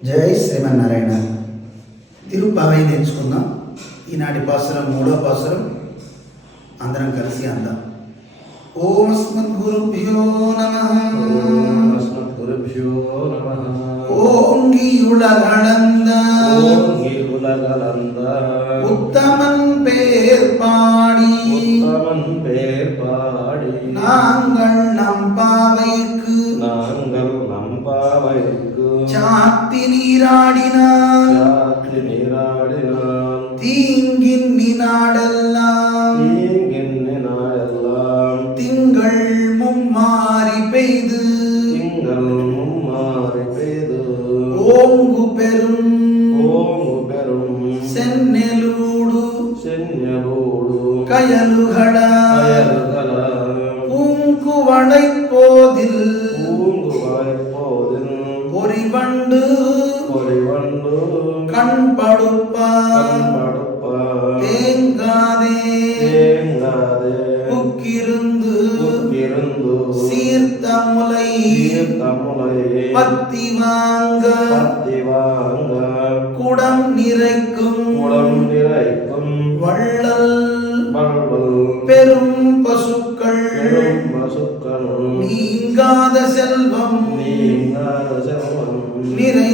జై శ్రీమన్నారాయణ. తిరుపావై నేర్చుకుందాం. ఈనాటి పాసురం మూడో పాసురం అందరం కలిసి అందాం. ఓం అస్మద్గురుభ్యో నమః. ஓங்கியுலகளந்த உத்தமன் பேர் பாடி நாங்கள் நம்பாவைக்கு சாத்தி நீராடினான் தீங்கின் நாடெல்லாம் திங்கள் மும்மாறி பெய்து ஓங்கு பெரும் சென்னெலூடு கயலுகள பூங்குவளை போதில் பொறிவண்டு கண்படுப்ப தேங்காதே புக்கிருந்து சீர்த்த முலை பத்தி வாங்க குடம் நிறைக்கும் வள்ளல் பெரும் பசுக்கள் நீங்காத செல்வம் நிறை